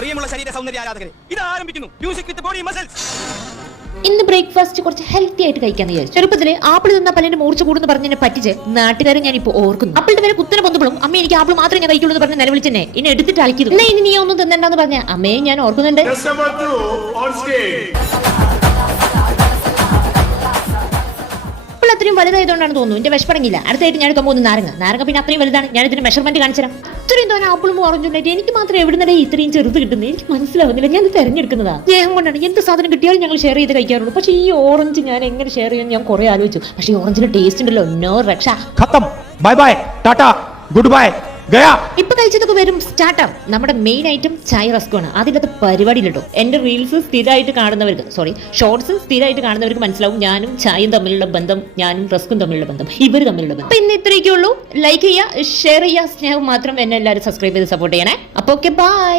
പ്രിയമുള്ള ശരീര സൗന്ദര്യ ആരാധകരെ, ഇത് ആരംഭിക്കുന്നു മ്യൂസിക് വിത്ത് ബോഡി മസിൽസ്. ഇന്ന് ബ്രേക്ക്ഫാസ്റ്റ് കുറച്ച് ഹെൽത്തി ആയിട്ട് കഴിക്കാന്ന് വിചാരിച്ചു. ചെറുപ്പത്തില് ആപ്പിൾ തിന്ന പല്ലിന്റെ മൂർച്ച കൂടുന്നു പറഞ്ഞെന്നെ പറ്റിച്ച് നാട്ടുകാരെ ഞാൻ ഇപ്പൊ ഓർക്കുന്നു. ആപ്പിളിന്റെ പേര് കുത്തനെ പൊന്നപ്പോഴും അമ്മ എനിക്ക് ആപ്പിൾ മാത്രമേ ഞാൻ കഴിക്കുള്ളൂ എന്ന് പറഞ്ഞ് നിലവിളിച്ചെന്നെ എന്നെ എടുത്തിട്ട് അയക്കുന്നു. എന്നാ ഇനി നീ ഒന്നും തിന്നണ്ടെന്ന് പറഞ്ഞ അമ്മയെ ഞാൻ ഓർക്കുന്നുണ്ട്. അത്രയും വലുതായതുകൊണ്ടാണ് തോന്നുന്നു എന്റെ വിശപ്പടങ്ങില്ല. അടുത്തായിട്ട് ഞാൻ എടുക്കാൻ പോകുന്ന നാരങ്ങ പിന്നെ അത്രയും വലുതാണ്. ഞാൻ ഇതിന്റെ മെഷർമെന്റ് കാണിച്ചുതരാം. ഇത്രയും തോന്നെ ആപ്പിളും ഓറഞ്ചുണ്ടായിട്ട് എനിക്ക് മാത്രം എവിടുന്നേ ഇത്രയും ചെറുത് കിട്ടുന്നത് എനിക്ക് മനസ്സിലാവുന്നില്ല. ഞാൻ തെരഞ്ഞെടുക്കുന്നതാ സ്നേഹം കൊണ്ടാണ്. എന്ത് സാധനം കിട്ടിയാലും ഞങ്ങൾ ഷെയർ ചെയ്ത് കഴിക്കാറുള്ളൂ. പക്ഷേ ഈ ഓറഞ്ച് ഞാൻ എങ്ങനെ ഷെയർ ചെയ്യുമെന്ന് ഞാൻ കുറെ ആലോചിച്ചു. പക്ഷേ ഈ ഓറഞ്ചിന്റെ ടേസ്റ്റ് ഉണ്ടല്ലോ, നോ രക്ഷ. Bye bye tata good bye ഗയാ. ഇപ്പൊ കഴിച്ചതൊക്കെ വരും സ്റ്റാർട്ടർ. നമ്മുടെ മെയിൻ ഐറ്റം ചായ റസ്ക് ആണ്. അതിലത്തെ പരിപാടി കേട്ടോ. എന്റെ റീൽസ് സ്ഥിരമായിട്ട് കാണുന്നവർക്ക്, ഷോർട്സ് സ്ഥിരമായിട്ട് കാണുന്നവർക്ക് മനസ്സിലാവും ഞാനും ചായയും തമ്മിലുള്ള ബന്ധം, ഞാനും റസ്കും തമ്മിലുള്ള ബന്ധം, ഇവർ തമ്മിലുള്ള ബന്ധം. അപ്പൊ ഇന്ന് ഇത്രയൊക്കെ ഉള്ളൂ. ലൈക്ക് ചെയ്യുക, ഷെയർ ചെയ്യുക, സ്നേഹം മാത്രം. എന്നെ എല്ലാവരും സബ്സ്ക്രൈബ് ചെയ്ത് സപ്പോർട്ട് ചെയ്യണേ. അപ്പൊ ഓക്കെ, ബൈ.